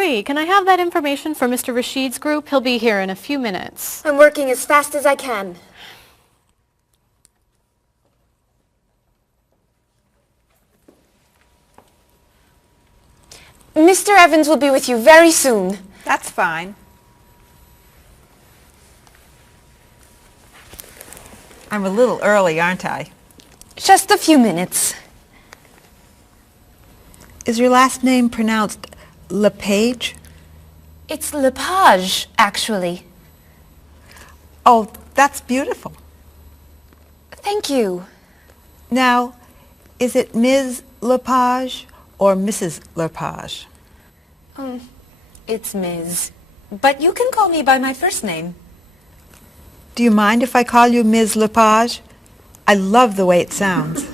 Marie, can I have that information for Mr. Rashid's group? He'll be here in a few minutes. I'm working as fast as I can. Mr. Evans will be with you very soon. That's fine. I'm a little early, aren't I? Just a few minutes. Is your last name pronounced LePage? It's Lepage, actually. Oh, that's beautiful. Thank you. Now, is it Ms. Lepage or Mrs. Lepage? It's Ms. But you can call me by my first name. Do you mind if I call you Ms. Lepage? I love the way it sounds.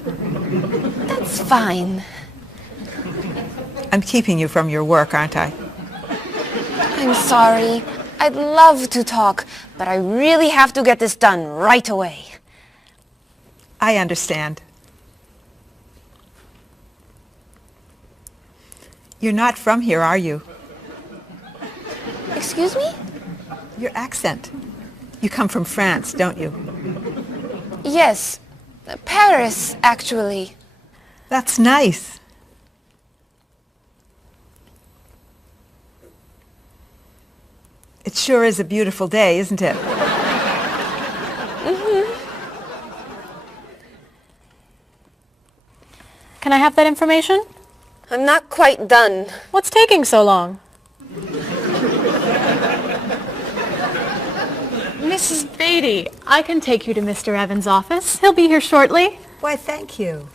That's fine. I'm keeping you from your work, aren't I? I'm sorry. I'd love to talk, but I really have to get this done right away. I understand. You're not from here, are you? Excuse me? Your accent. You come from France, don't you? Yes. Paris, actually. That's nice. It sure is a beautiful day, isn't it? Can I have that information? I'm not quite done. What's taking so long? Mrs. Beatty, I can take you to Mr. Evans' office. He'll be here shortly. Why, thank you.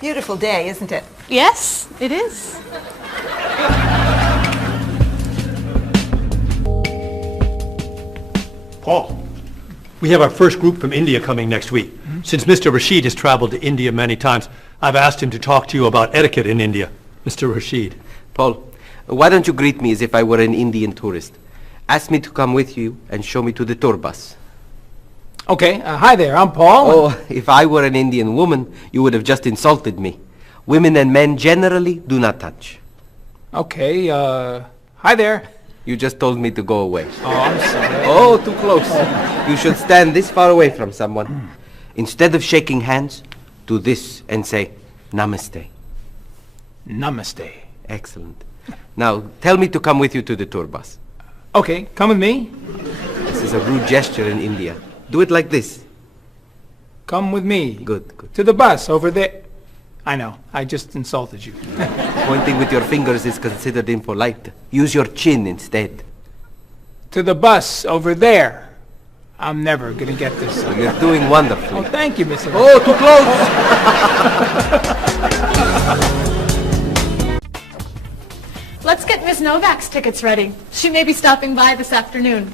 Beautiful day, isn't it? Yes, it is. Paul, we have our first group from India coming next week. Since Mr. Rashid has traveled to India many times, I've asked him to talk to you about etiquette in India. Mr. Rashid. Paul, why don't you greet me as if I were an Indian tourist? Ask me to come with you and show me to the tour bus. Okay, hi there, I'm Paul. Oh, if I were an Indian woman, you would have just insulted me. Women and men generally do not touch. Okay, hi there. You just told me to go away. Oh, I'm sorry. Oh, too close. You should stand this far away from someone. Instead of shaking hands, do this and say, Namaste. Namaste. Excellent. Now, tell me to come with you to the tour bus. Okay, come with me. This is a rude gesture in India. Do it like this. Come with me. Good, good. To the bus over there. I know, I just insulted you. Pointing with your fingers is considered impolite. Use your chin instead. To the bus over there. I'm never gonna get this. You're doing wonderfully. Oh, thank you, Mr. Oh, too close! Let's get Miss Novak's tickets ready. She may be stopping by this afternoon.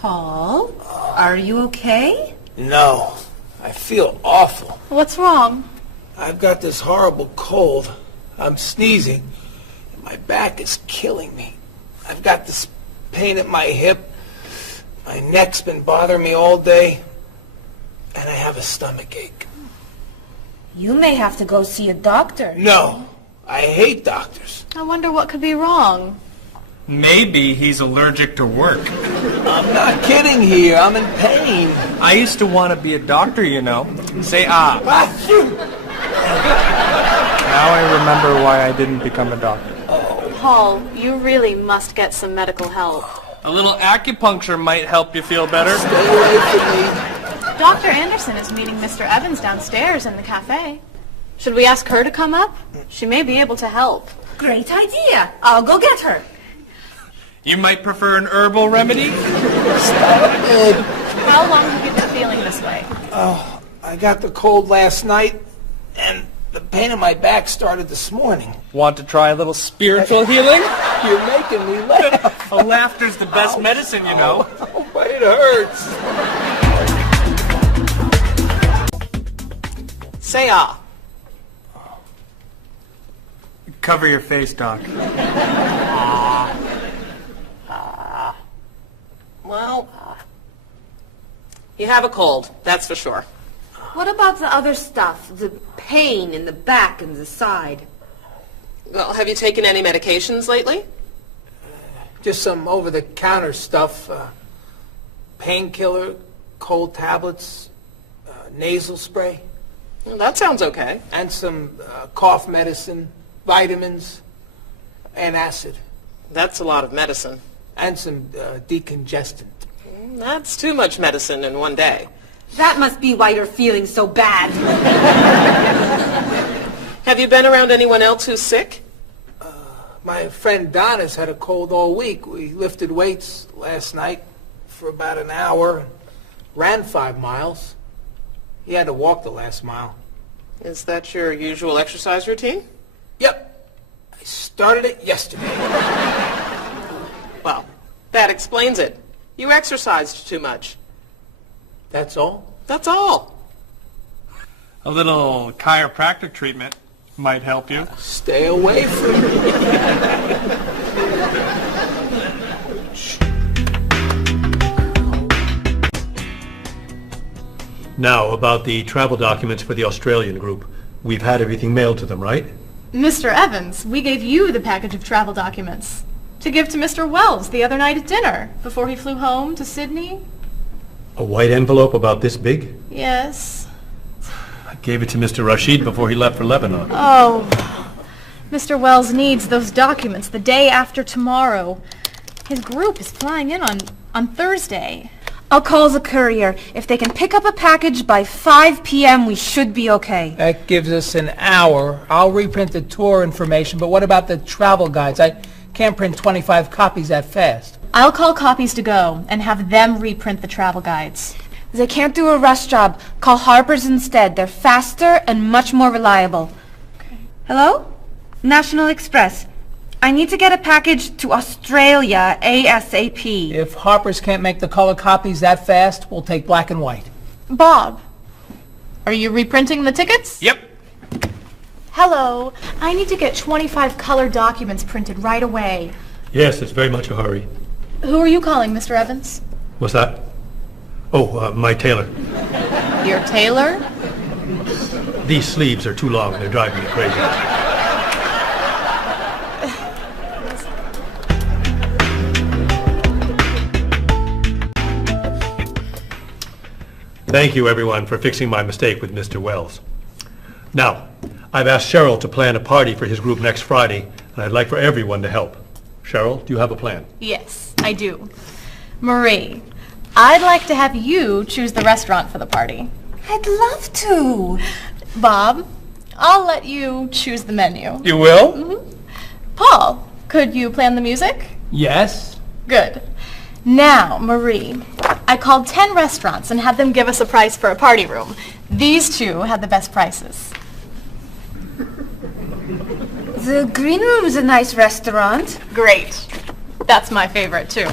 Paul, are you okay? No, I feel awful. What's wrong? I've got this horrible cold. I'm sneezing, and my back is killing me. I've got this pain at my hip. My neck's been bothering me all day, and I have a stomach ache. You may have to go see a doctor. No, I hate doctors. I wonder what could be wrong. Maybe he's allergic to work. I'm not kidding here. I'm in pain. I used to want to be a doctor, you know. Say ah. Now I remember why I didn't become a doctor. Paul, you really must get some medical help. A little acupuncture might help you feel better. Stay away from me. Dr. Anderson is meeting Mr. Evans downstairs in the cafe. Should we ask her to come up? She may be able to help. Great idea. I'll go get her. You might prefer an herbal remedy? Stop it. How long have you been feeling this way? Oh, I got the cold last night, and the pain in my back started this morning. Want to try a little spiritual healing? You're making me laugh. Oh, laughter's the best medicine, you know. Oh, but it hurts. Say ah. Cover your face, Doc. Well, you have a cold, that's for sure. What about the other stuff? The pain in the back and the side? Well, have you taken any medications lately? Just some over-the-counter stuff. Painkiller, cold tablets, nasal spray. Well, that sounds okay. And some cough medicine, vitamins, and acid. That's a lot of medicine. And some decongestant. That's too much medicine in one day. That must be why you're feeling so bad. Have you been around anyone else who's sick? My friend Donna's had a cold all week. We lifted weights last night for about an hour, ran 5 miles. He had to walk the last mile. Is that your usual exercise routine? Yep. I started it yesterday. Well, that explains it. You exercised too much. That's all? That's all. A little chiropractic treatment might help you. Stay away from me. Now, about the travel documents for the Australian group. We've had everything mailed to them, right? Mr. Evans, we gave you the package of travel documents to give to Mr. Wells the other night at dinner before he flew home to Sydney. A white envelope about this big? Yes. I gave it to Mr. Rashid before he left for Lebanon. Oh, Mr. Wells needs those documents the day after tomorrow. His group is flying in on Thursday. I'll call the courier. If they can pick up a package by 5 p.m., we should be okay. That gives us an hour. I'll reprint the tour information, but what about the travel guides? I can't print 25 copies that fast. I'll call Copies to Go and have them reprint the travel guides. They can't do a rush job. Call Harper's instead. They're faster and much more reliable. Okay. Hello? National Express. I need to get a package to Australia ASAP. If Harper's can't make the color copies that fast, we'll take black and white. Bob, are you reprinting the tickets? Yep. Hello. I need to get 25 color documents printed right away. Yes, it's very much a hurry. Who are you calling, Mr. Evans? What's that? Oh, my tailor. Your tailor? These sleeves are too long. They're driving me crazy. Thank you, everyone, for fixing my mistake with Mr. Wells. Now, I've asked Cheryl to plan a party for his group next Friday, and I'd like for everyone to help. Cheryl, do you have a plan? Yes, I do. Marie, I'd like to have you choose the restaurant for the party. I'd love to. Bob, I'll let you choose the menu. You will? Mm-hmm. Paul, could you plan the music? Yes? Good. Now, Marie, I called 10 restaurants and had them give us a price for a party room. These two had the best prices. The Green Room's a nice restaurant. Great. That's my favorite, too.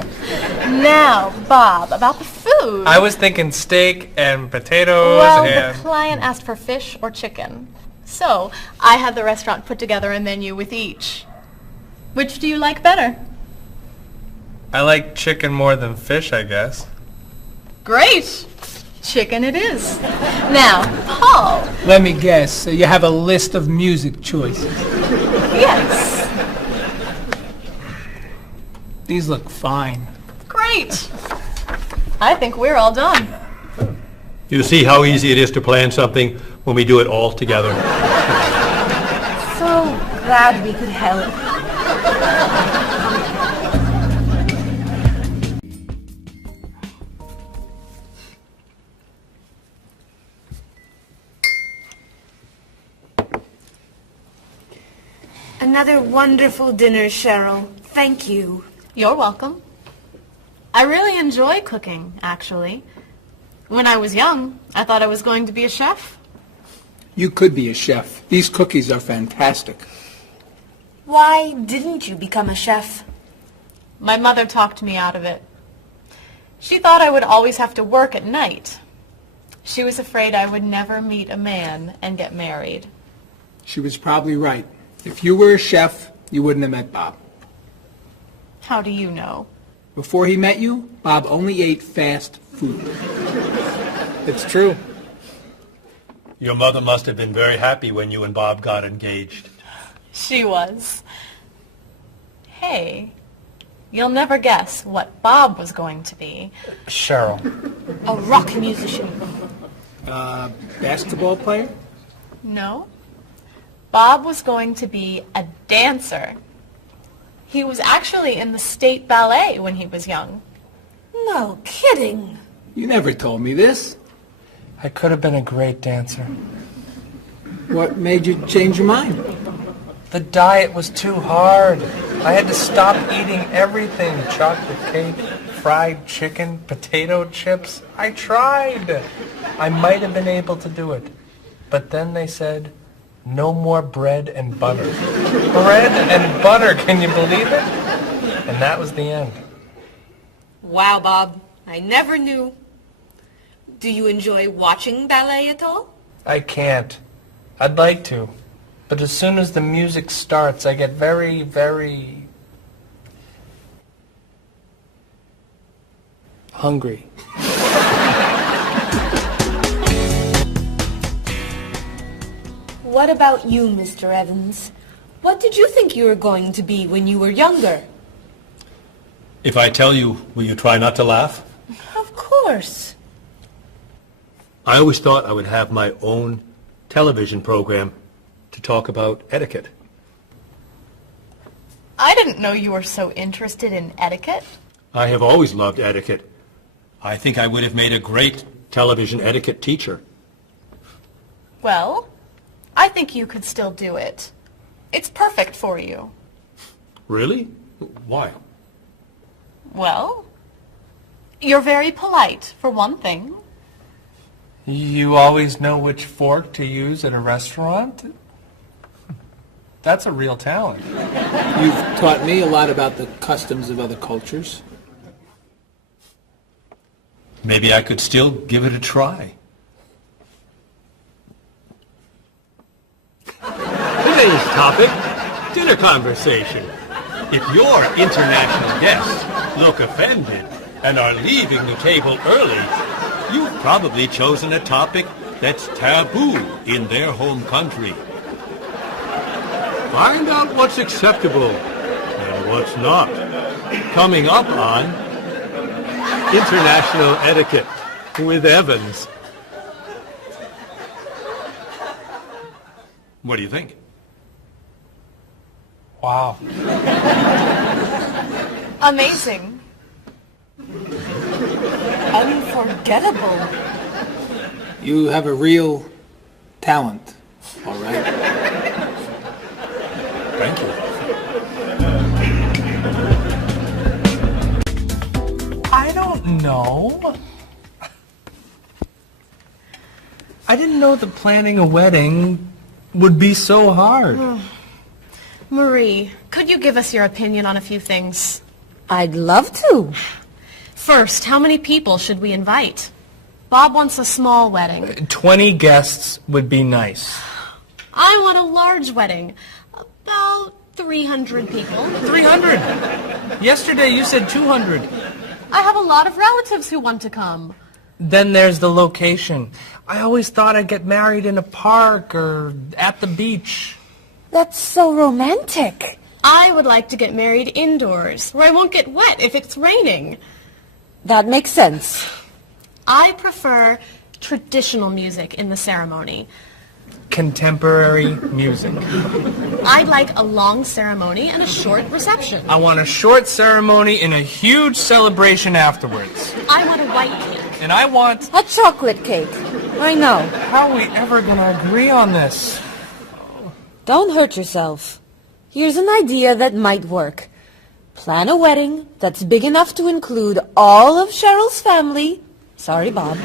Now, Bob, about the food. I was thinking steak and potatoes Well, and... the client asked for fish or chicken. So, I had the restaurant put together a menu with each. Which do you like better? I like chicken more than fish, I guess. Great. Chicken it is. Now, Paul. Let me guess. So you have a list of music choices. Yes. These look fine. Great. I think we're all done. You see how easy it is to plan something when we do it all together? So glad we could help. Another wonderful dinner, Cheryl. Thank you. You're welcome. I really enjoy cooking, actually. When I was young, I thought I was going to be a chef. You could be a chef. These cookies are fantastic. Why didn't you become a chef? My mother talked me out of it. She thought I would always have to work at night. She was afraid I would never meet a man and get married. She was probably right. If you were a chef, you wouldn't have met Bob. How do you know? Before he met you, Bob only ate fast food. It's true. Your mother must have been very happy when you and Bob got engaged. She was. Hey, you'll never guess what Bob was going to be. Cheryl. A rock musician. Basketball player? No. Bob was going to be a dancer. He was actually in the state ballet when he was young. No kidding. You never told me this. I could have been a great dancer. What made you change your mind? The diet was too hard. I had to stop eating everything. Chocolate cake, fried chicken, potato chips. I tried. I might have been able to do it. But then they said, no more bread and butter. Bread and butter, can you believe it? And that was the end. Wow, Bob. I never knew. Do you enjoy watching ballet at all? I can't. I'd like to. But as soon as the music starts, I get very, very hungry. What about you, Mr. Evans? What did you think you were going to be when you were younger? If I tell you, will you try not to laugh? Of course. I always thought I would have my own television program to talk about etiquette. I didn't know you were so interested in etiquette. I have always loved etiquette. I think I would have made a great television etiquette teacher. Well, I think you could still do it. It's perfect for you. Really? Why? Well, you're very polite, for one thing. You always know which fork to use at a restaurant? That's a real talent. You've taught me a lot about the customs of other cultures. Maybe I could still give it a try. Today's topic, dinner conversation. If your international guests look offended and are leaving the table early, you've probably chosen a topic that's taboo in their home country. Find out what's acceptable and what's not. Coming up on International Etiquette with Evans. What do you think? Wow. Amazing. Unforgettable. You have a real talent, all right? Thank you. I don't know. I didn't know that planning a wedding would be so hard. Marie, could you give us your opinion on a few things? I'd love to. First, how many people should we invite? Bob wants a small wedding. 20 guests would be nice. I want a large wedding. About 300 people. 300? Yesterday you said 200. I have a lot of relatives who want to come. Then there's the location. I always thought I'd get married in a park or at the beach. That's so romantic. I would like to get married indoors, where I won't get wet if it's raining. That makes sense. I prefer traditional music in the ceremony. Contemporary music. I'd like a long ceremony and a short reception. I want a short ceremony and a huge celebration afterwards. I want a white cake. And I want... A chocolate cake. I know. How are we ever going to agree on this? Don't hurt yourself. Here's an idea that might work. Plan a wedding that's big enough to include all of Cheryl's family, sorry Bob,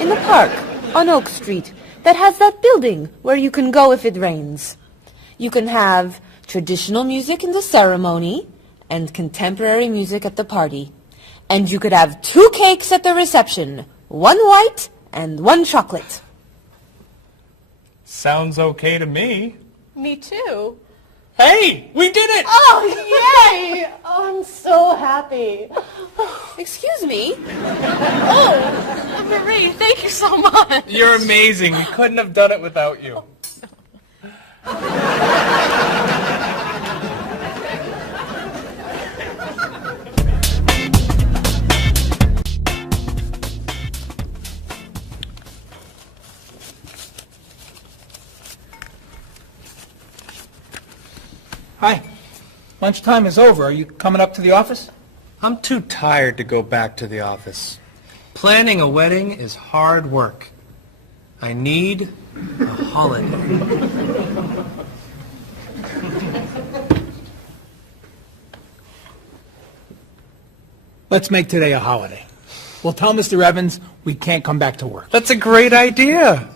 in the park on Oak Street that has that building where you can go if it rains. You can have traditional music in the ceremony and contemporary music at the party. And you could have 2 cakes at the reception, 1 white and 1 chocolate. Sounds okay to me. Me too. Hey, we did it! Oh, yay! Oh, I'm so happy. happy. Excuse me? Oh, Marie, thank you so much. You're amazing. We couldn't have done it without you. Hi. Lunchtime is over. Are you coming up to the office? I'm too tired to go back to the office. Planning a wedding is hard work. I need a holiday. Let's make today a holiday. We'll tell Mr. Evans we can't come back to work. That's a great idea.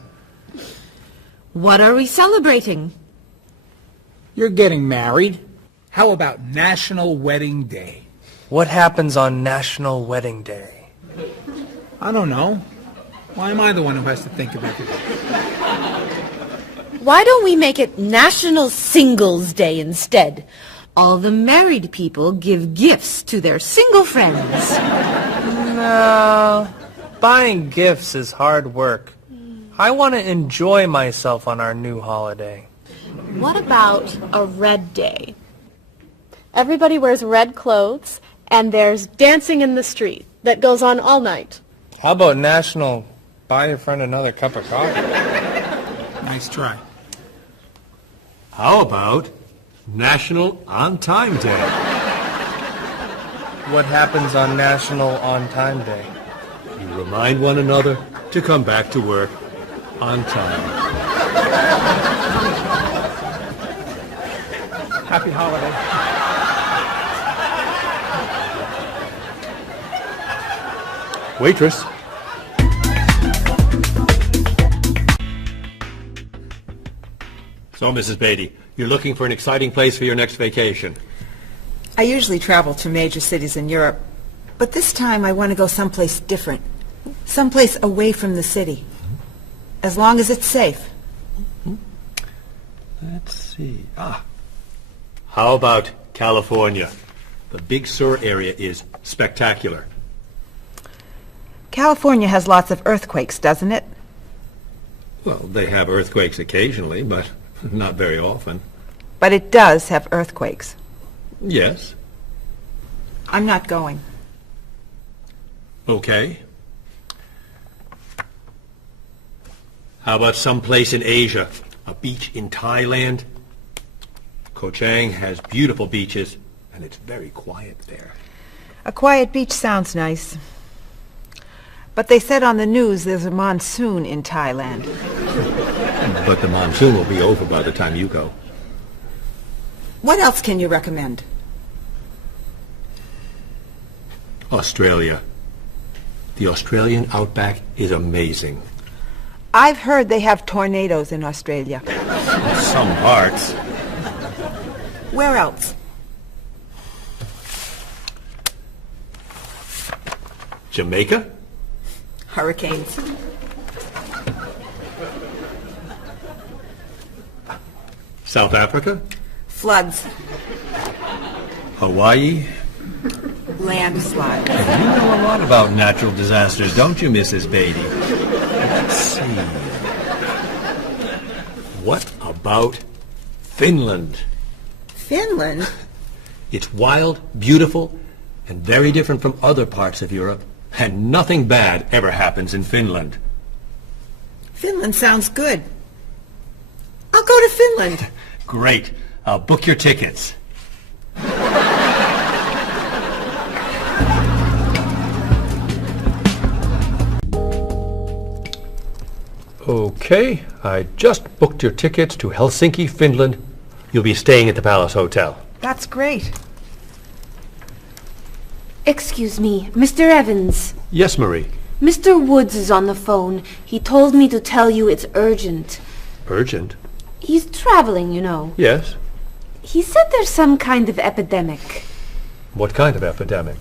What are we celebrating? You're getting married. How about National Wedding Day? What happens on National Wedding Day? I don't know. Why am I the one who has to think of everything? Why don't we make it National Singles Day instead? All the married people give gifts to their single friends. No, buying gifts is hard work. I want to enjoy myself on our new holiday. What about a red day? Everybody wears red clothes, and there's dancing in the street that goes on all night. How about National Buy Your Friend Another Cup of Coffee? Nice try. How about National On Time Day? What happens on National On Time Day? You remind one another to come back to work on time. Happy holiday. Waitress. So, Mrs. Beatty, you're looking for an exciting place for your next vacation. I usually travel to major cities in Europe, but this time I want to go someplace different. Someplace away from the city. As long as it's safe. Let's see. How about California? The Big Sur area is spectacular. California has lots of earthquakes, doesn't it? Well, they have earthquakes occasionally, but not very often. But it does have earthquakes. Yes. I'm not going. Okay. How about someplace in Asia? A beach in Thailand? Koh Chang has beautiful beaches, and it's very quiet there. A quiet beach sounds nice. But they said on the news there's a monsoon in Thailand. But the monsoon will be over by the time you go. What else can you recommend? Australia. The Australian outback is amazing. I've heard they have tornadoes in Australia. Some parts. Where else? Jamaica? Hurricanes. South Africa? Floods. Hawaii? Landslides. You know a lot about natural disasters, don't you, Mrs. Beatty? Let's see. What about Finland? Finland? It's wild, beautiful, and very different from other parts of Europe. And nothing bad ever happens in Finland. Finland sounds good. I'll go to Finland. Great. I'll book your tickets. Okay, I just booked your tickets to Helsinki, Finland. You'll be staying at the Palace Hotel. That's great. Excuse me, Mr. Evans. Yes, Marie. Mr. Woods is on the phone. He told me to tell you it's urgent. Urgent? He's traveling, you know. Yes. He said there's some kind of epidemic. What kind of epidemic?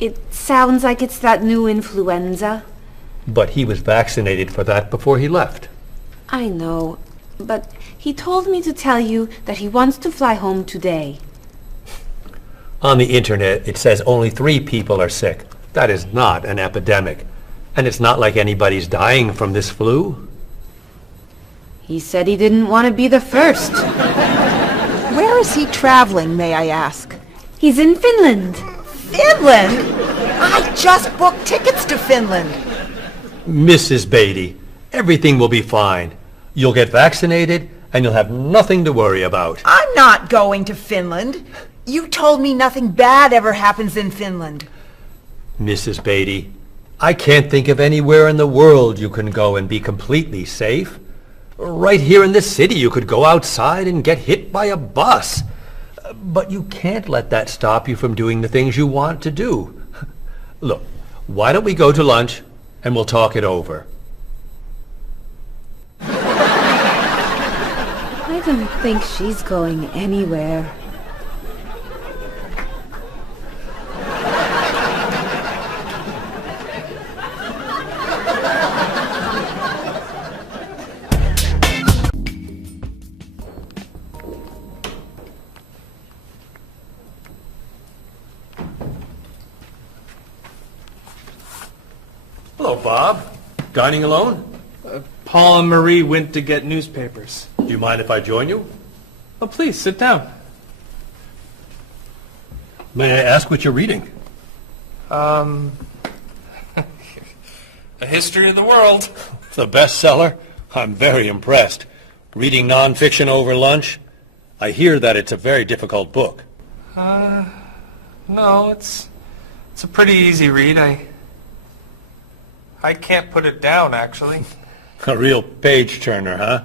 It sounds like it's that new influenza. But he was vaccinated for that before he left. I know, but he told me to tell you that he wants to fly home today. On the internet, it says only 3 people are sick. That is not an epidemic. And it's not like anybody's dying from this flu. He said he didn't want to be the first. Where is he traveling, may I ask? He's in Finland. Finland? I just booked tickets to Finland. Mrs. Beatty, everything will be fine. You'll get vaccinated, and you'll have nothing to worry about. I'm not going to Finland. You told me nothing bad ever happens in Finland. Mrs. Beatty, I can't think of anywhere in the world you can go and be completely safe. Right here in this city, you could go outside and get hit by a bus. But you can't let that stop you from doing the things you want to do. Look, why don't we go to lunch and we'll talk it over? I don't think she's going anywhere. Hello, Bob. Dining alone? Paul and Marie went to get newspapers. Do you mind if I join you? Oh, please, sit down. May I ask what you're reading? A History of the World. The bestseller? I'm very impressed. Reading nonfiction over lunch? I hear that it's a very difficult book. No, it's a pretty easy read. I can't put it down, actually. A real page-turner, huh?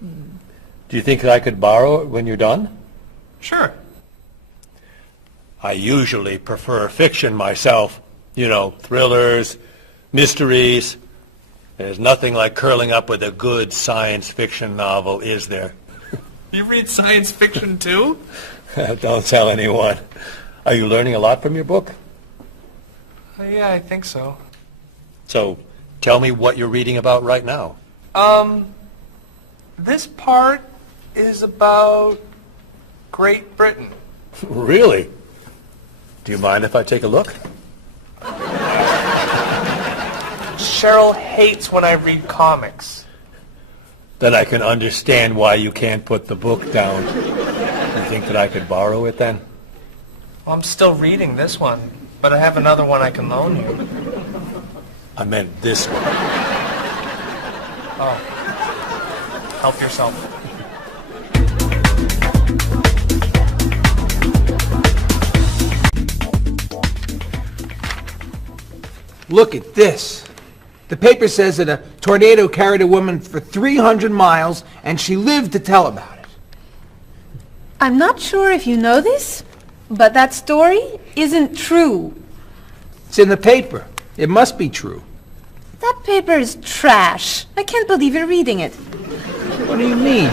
Do you think I could borrow it when you're done? Sure. I usually prefer fiction myself. You know, thrillers, mysteries. There's nothing like curling up with a good science fiction novel, is there? You read science fiction, too? Don't tell anyone. Are you learning a lot from your book? Yeah, I think so. So, tell me what you're reading about right now. This part is about Great Britain. Really? Do you mind if I take a look? Cheryl hates when I read comics. Then I can understand why you can't put the book down. You think that I could borrow it then? Well, I'm still reading this one, but I have another one I can loan you. I meant this one. Oh. Help yourself. Look at this. The paper says that a tornado carried a woman for 300 miles, and she lived to tell about it. I'm not sure if you know this, but that story isn't true. It's in the paper. It must be true. That paper is trash. I can't believe you're reading it. What do you mean?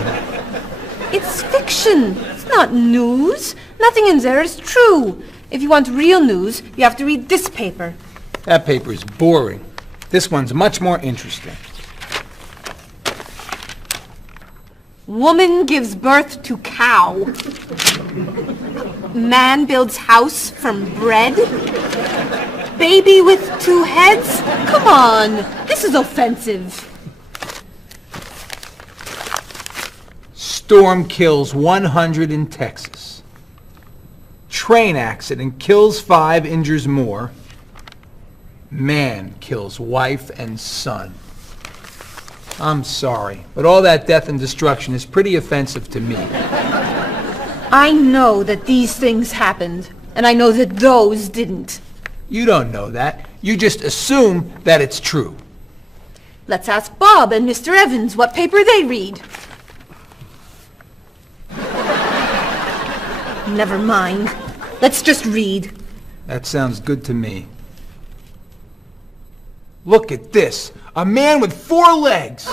It's fiction. It's not news. Nothing in there is true. If you want real news, you have to read this paper. That paper is boring. This one's much more interesting. Woman gives birth to cow. Man builds house from bread. Baby with 2 heads? Come on, this is offensive. Storm kills 100 in Texas. Train accident kills 5, injures more. Man kills wife and son. I'm sorry, but all that death and destruction is pretty offensive to me. I know that these things happened, and I know that those didn't. You don't know that. You just assume that it's true. Let's ask Bob and Mr. Evans what paper they read. Never mind. Let's just read. That sounds good to me. Look at this. A man with 4 legs.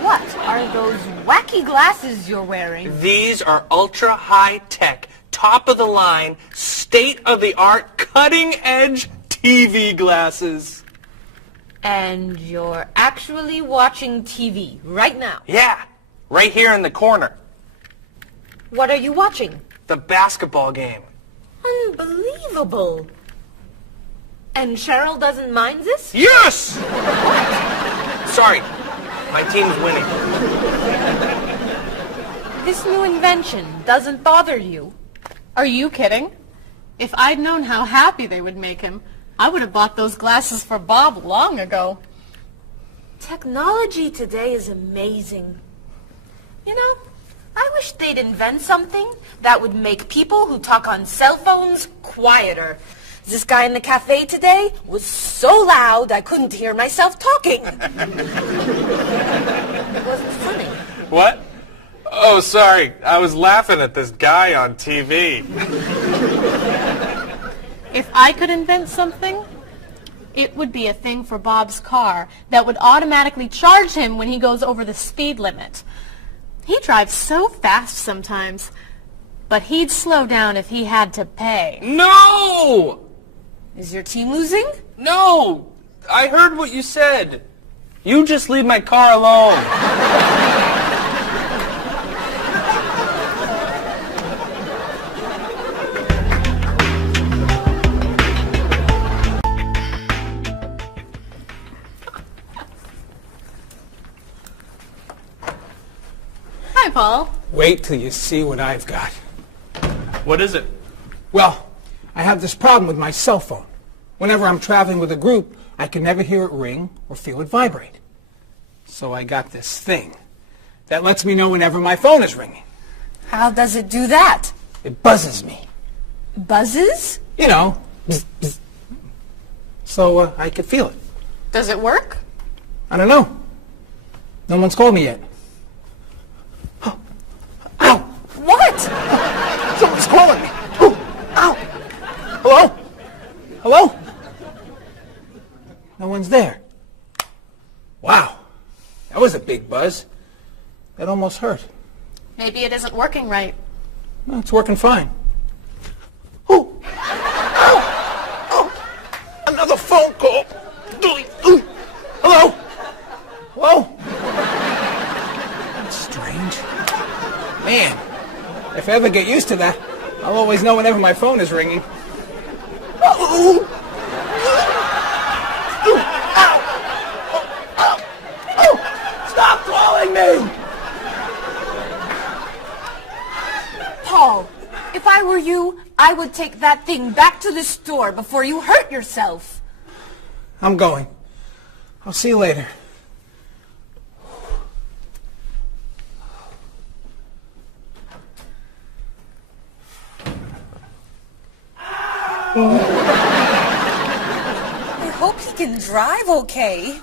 What are those wacky glasses you're wearing? These are ultra high tech, top of the line, state of the art, cutting edge TV glasses. And you're actually watching TV right now. Yeah, right here in the corner. What are you watching? The basketball game. Unbelievable. And Cheryl doesn't mind this? Yes! Sorry, my team's winning. This new invention doesn't bother you. Are you kidding? If I'd known how happy they would make him, I would have bought those glasses for Bob long ago. Technology today is amazing. You know, I wish they'd invent something that would make people who talk on cell phones quieter. This guy in the cafe today was so loud I couldn't hear myself talking. It wasn't funny. What? Oh, sorry. I was laughing at this guy on TV. If I could invent something, it would be a thing for Bob's car that would automatically charge him when he goes over the speed limit. He drives so fast sometimes, but he'd slow down if he had to pay. No! Is your team losing? No! I heard what you said. You just leave my car alone. Hi, Paul. Wait till you see what I've got. What is it? Well, I have this problem with my cell phone. Whenever I'm traveling with a group, I can never hear it ring or feel it vibrate. So I got this thing that lets me know whenever my phone is ringing. How does it do that? It buzzes me. Buzzes? You know, bzz, bzz. So I can feel it. Does it work? I don't know. No one's called me yet. Ow! What? Someone's calling me. Oh, ow! Hello? Hello? No one's there. Wow. That was a big buzz. That almost hurt. Maybe it isn't working right. No, it's working fine. Oh! Ow! Oh! Another phone call. Hello? Hello? That's strange. Man, if I ever get used to that, I'll always know whenever my phone is ringing. Oh! Stop calling me! Paul, if I were you, I would take that thing back to the store before you hurt yourself. I'm going. I'll see you later. I hope he can drive okay.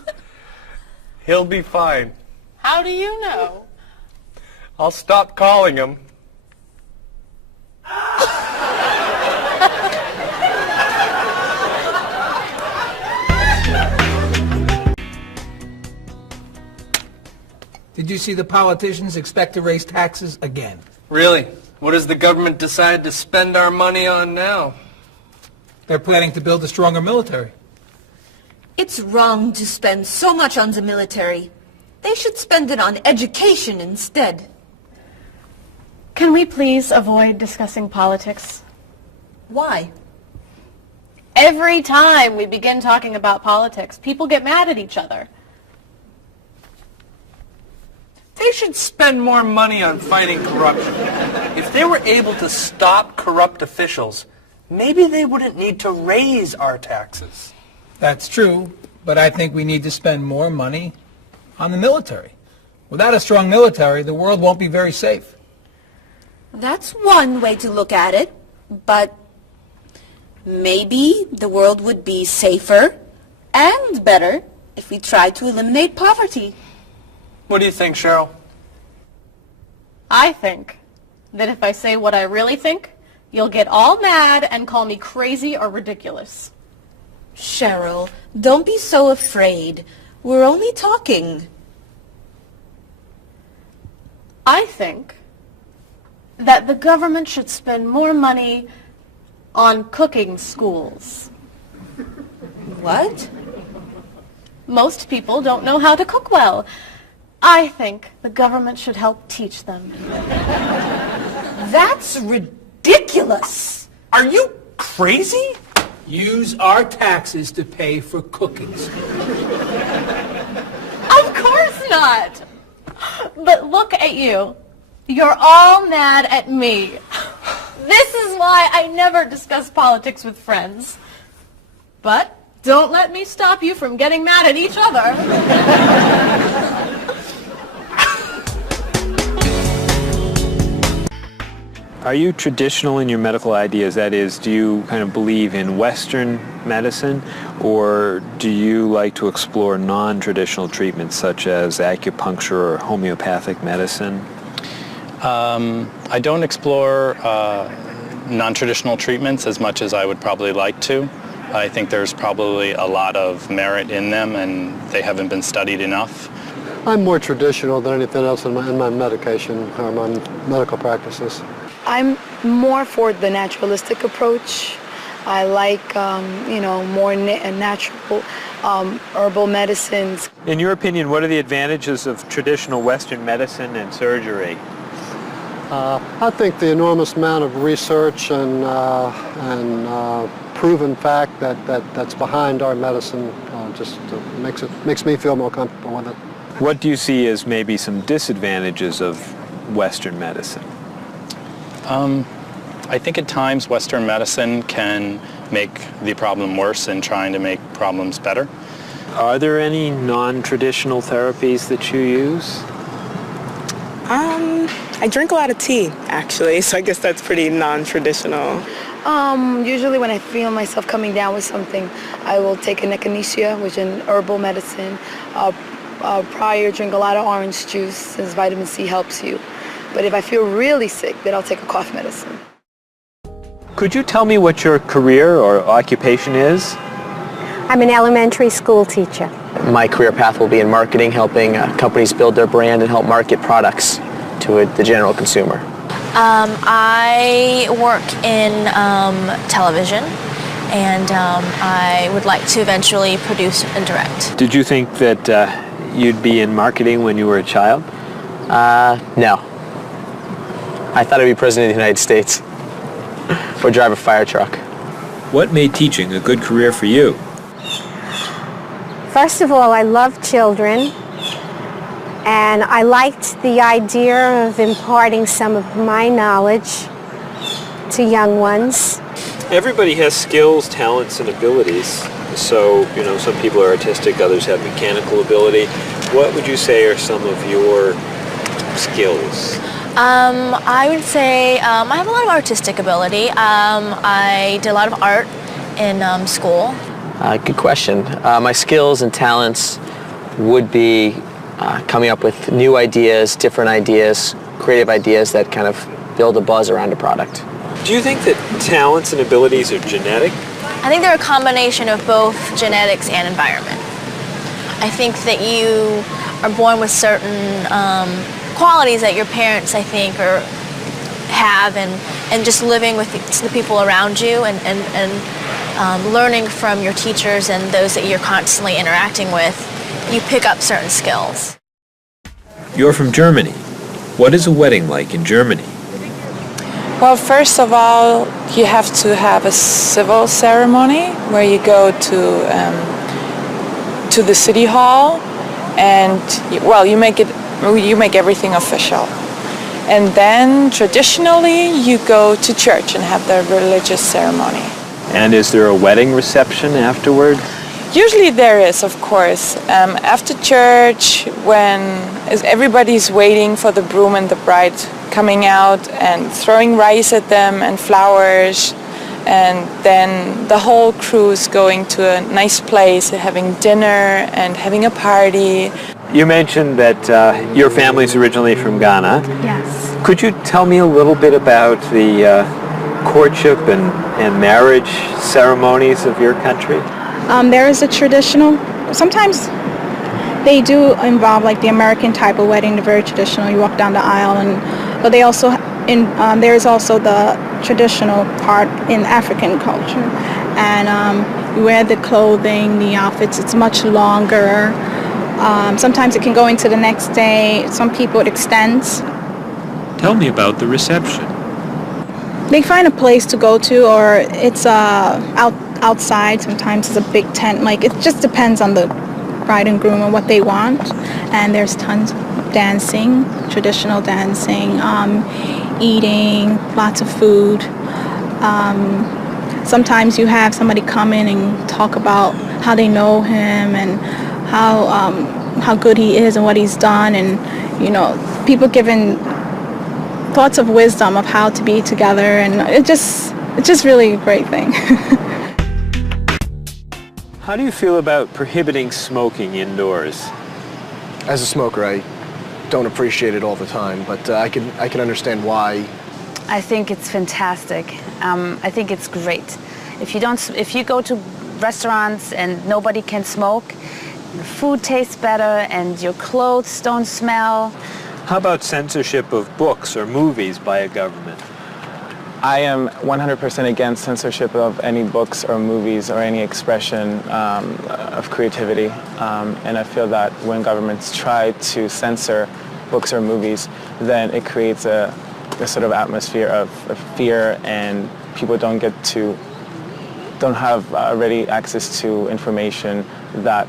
He'll be fine. How do you know? I'll stop calling him. Did you see the politicians expect to raise taxes again? Really? What does the government decide to spend our money on now? They're planning to build a stronger military. It's wrong to spend so much on the military. They should spend it on education instead. Can we please avoid discussing politics? Why? Every time we begin talking about politics, people get mad at each other. They should spend more money on fighting corruption. If they were able to stop corrupt officials, maybe they wouldn't need to raise our taxes. That's true, but I think we need to spend more money on the military. Without a strong military, the world won't be very safe. That's one way to look at it, but maybe the world would be safer and better if we tried to eliminate poverty. What do you think, Cheryl? I think that if I say what I really think, you'll get all mad and call me crazy or ridiculous. Cheryl, don't be so afraid. We're only talking. I think that the government should spend more money on cooking schools. What? Most people don't know how to cook well. I think the government should help teach them. That's ridiculous. Are you crazy? Use our taxes to pay for cookies. Of course not. But look at you. You're all mad at me. This is why I never discuss politics with friends. But don't let me stop you from getting mad at each other. Are you traditional in your medical ideas? That is, do you kind of believe in Western medicine, or do you like to explore non-traditional treatments such as acupuncture or homeopathic medicine? I don't explore non-traditional treatments as much as I would probably like to. I think there's probably a lot of merit in them, and they haven't been studied enough. I'm more traditional than anything else in my medication or my medical practices. I'm more for the naturalistic approach. I like, more natural herbal medicines. In your opinion, what are the advantages of traditional Western medicine and surgery? I think the enormous amount of research and proven fact that's behind our medicine just makes me feel more comfortable with it. What do you see as maybe some disadvantages of Western medicine? I think at times Western medicine can make the problem worse in trying to make problems better. Are there any non-traditional therapies that you use? I drink a lot of tea, actually, so I guess that's pretty non-traditional. Usually when I feel myself coming down with something, I will take an echinacea, which is an herbal medicine. Prior, drink a lot of orange juice, since vitamin C helps you. But if I feel really sick, then I'll take a cough medicine. Could you tell me what your career or occupation is? I'm an elementary school teacher. My career path will be in marketing, helping companies build their brand and help market products to the general consumer. I work in television, and I would like to eventually produce and direct. Did you think that you'd be in marketing when you were a child? No. I thought I'd be president of the United States or drive a fire truck. What made teaching a good career for you? First of all, I love children, and I liked the idea of imparting some of my knowledge to young ones. Everybody has skills, talents, and abilities. So, some people are artistic, others have mechanical ability. What would you say are some of your skills? I would say I have a lot of artistic ability. I did a lot of art in school. Good question. My skills and talents would be coming up with new ideas, different ideas, creative ideas that kind of build a buzz around a product. Do you think that talents and abilities are genetic? I think they're a combination of both genetics and environment. I think that you are born with certain qualities that your parents, I think, have, and just living with the people around you and learning from your teachers and those that you're constantly interacting with, you pick up certain skills. You're from Germany. What is a wedding like in Germany? Well, first of all, you have to have a civil ceremony where you go to the city hall, and you make everything official. And then traditionally you go to church and have the religious ceremony. And is there a wedding reception afterward? Usually there is, of course. After church, when everybody's waiting for the groom and the bride coming out and throwing rice at them and flowers, and then the whole crew is going to a nice place, having dinner and having a party. You mentioned that your family's originally from Ghana. Yes. Could you tell me a little bit about the courtship and marriage ceremonies of your country? There is a traditional, sometimes they do involve like the American type of wedding, the very traditional, you walk down the aisle, but they also, there is also the traditional part in African culture. And You wear the clothing, the outfits, it's much longer. Sometimes it can go into the next day. Some people it extends. Tell me about the reception. They find a place to go to, or it's outside. Sometimes it's a big tent. Like, it just depends on the bride and groom and what they want. And there's tons of dancing, traditional dancing, eating, lots of food. Sometimes you have somebody come in and talk about how they know him and how good he is and what he's done, and people giving thoughts of wisdom of how to be together, and it's just really a great thing. How do you feel about prohibiting smoking indoors? As a smoker, I don't appreciate it all the time, but I can understand why. I think it's fantastic. I think it's great. If you go to restaurants and nobody can smoke, the food tastes better and your clothes don't smell. How about censorship of books or movies by a government? I am 100% against censorship of any books or movies or any expression of creativity. And I feel that when governments try to censor books or movies, then it creates a sort of atmosphere of fear, and people don't have ready access to information that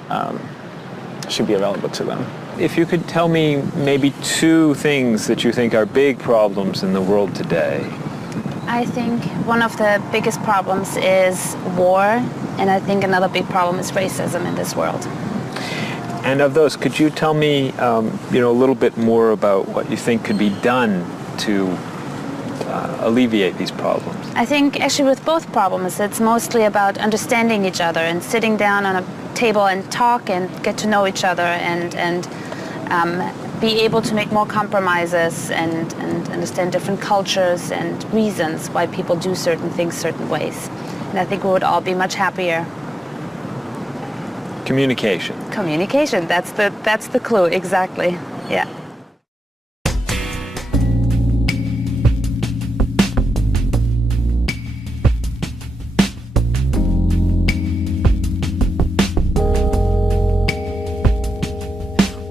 should be available to them. If you could tell me maybe 2 things that you think are big problems in the world today. I think one of the biggest problems is war, and I think another big problem is racism in this world. And of those, could you tell me a little bit more about what you think could be done to alleviate these problems? I think actually with both problems, it's mostly about understanding each other and sitting down on a table and talk and get to know each other and be able to make more compromises and understand different cultures and reasons why people do certain things certain ways. And I think we would all be much happier. Communication. Communication, that's the clue, exactly. Yeah.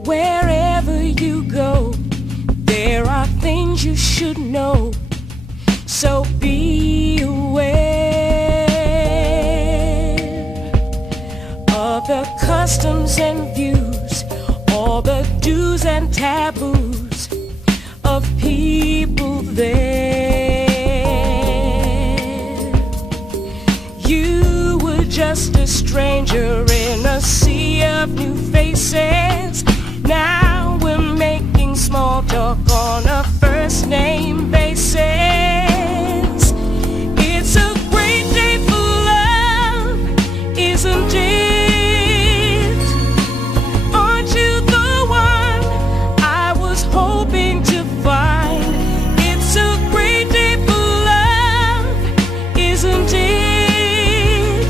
Wherever you go, there are things you should know, so be aware of the customs and views, all the do's and taboos of people there. You were just a stranger in a sea of new faces. Now we're making small talk on a first name basis. It's a great day for love, isn't it? Aren't you the one I was hoping to find? It's a great day for love, isn't it?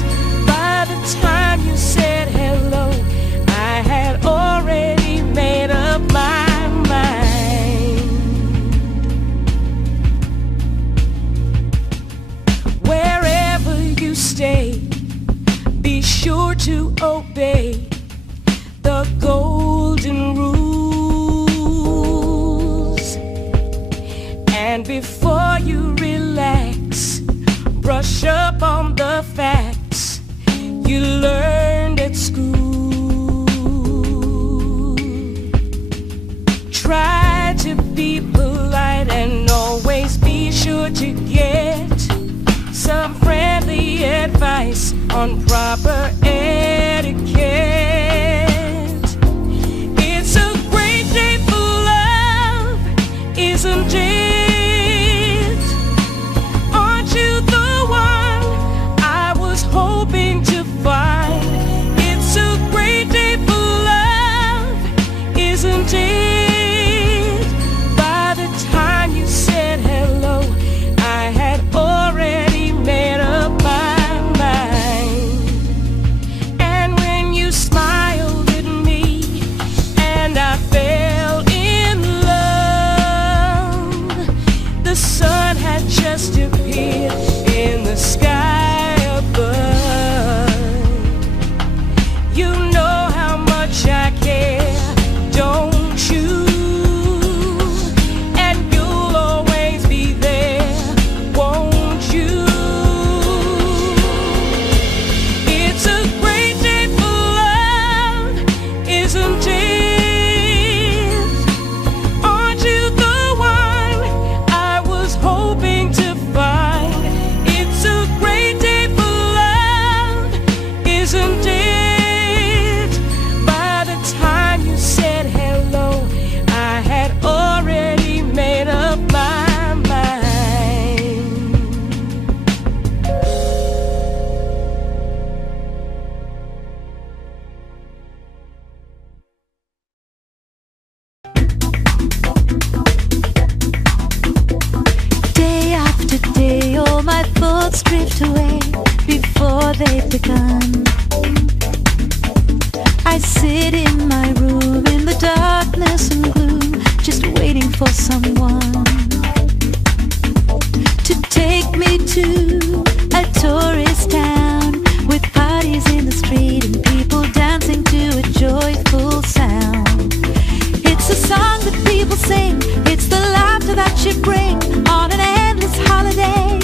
By the time you said hello, I had already made up my mind. Wherever you stay, be sure to obey the golden rules. And before you relax, brush up on the facts you learned at school. Try to be polite and always be sure to get some friendly advice on proper etiquette. It's a great day for love, isn't it? Aren't you the one I was hoping to find? they've begun. I sit in my room in the darkness and gloom, just waiting for someone to take me to a tourist town with parties in the street and people dancing to a joyful sound. It's a song that people sing, it's the laughter that you bring on an endless holiday.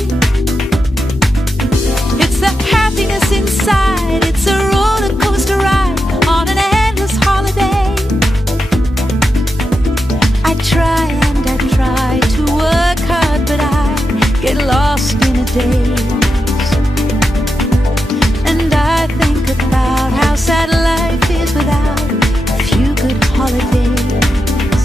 It's the happiness inside, it's a roller coaster ride on an endless holiday. I try and I try to work hard, but I get lost in a daze. And I think about how sad life is without a few good holidays.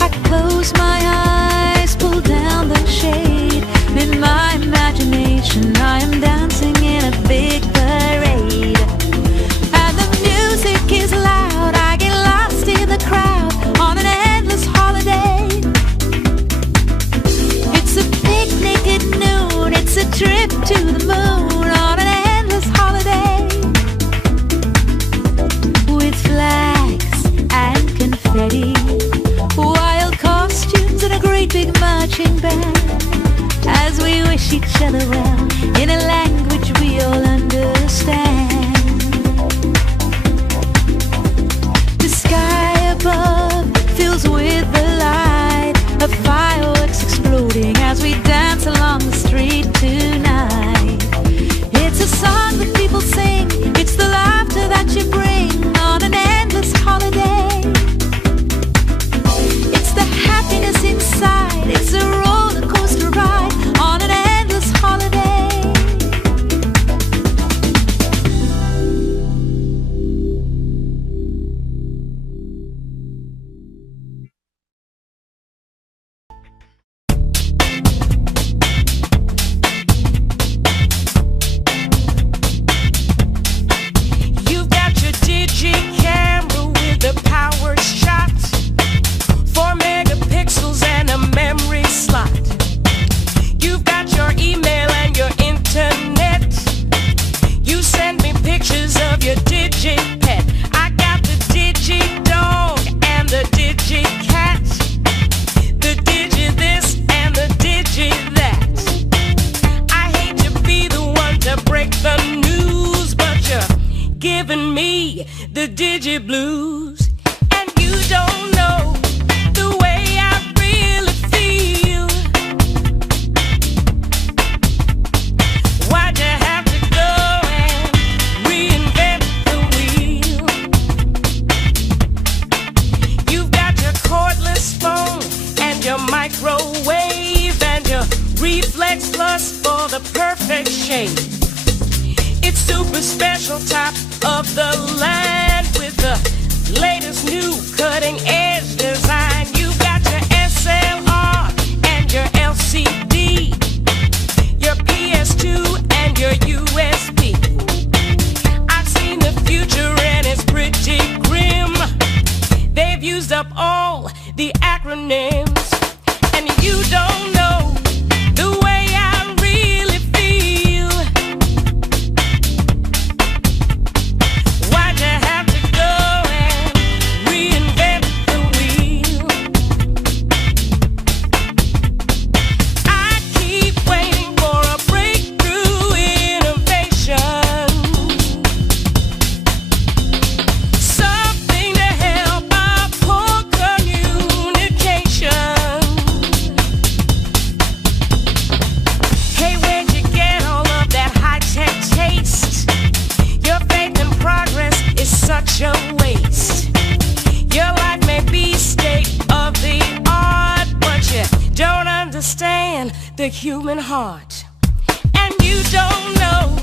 I close my eyes, pull down the shade. In my imagination I am dancing in a big parade. And the music is loud, I get lost in the crowd on an endless holiday. It's a picnic at noon, it's a trip to the moon on an endless holiday. With flags and confetti, wild costumes and a great big marching band, as we wish each other well in a language we all understand. The sky above fills with the light of fireworks exploding as we dance along the street tonight. It's a song that people sing, it's the laughter that you bring on an endless holiday. It's the happiness inside, it's a roller coaster ride on an endless holiday. You've got your digi camera with a power shot, 4 megapixels and a memory slot. You've got your email and your internet. You send me pictures of your digi pet. I got the digi dog and the digi cat, the digi this and the digi that. I hate to be the one to break the news, but you're giving me the digi blues. And you don't know the way I really feel. Why'd you have to go and reinvent the wheel? You've got your cordless phone and your microwave and your reflex plus for the perfect shape. It's super special, top of the line with the latest new cutting edge design. You got your SLR and your LCD, your PS2 and your USB. I've seen the future and it's pretty grim. They've used up all the acronyms, and you don't know the way I really feel. Why'd you have to go and reinvent the wheel? I keep waiting for a breakthrough innovation, something to help our poor communication. Hey, where'd you get all of that high-tech taste? Your faith in progress is such a waste. Your life may be state of the art, but you don't understand the human heart. And you don't know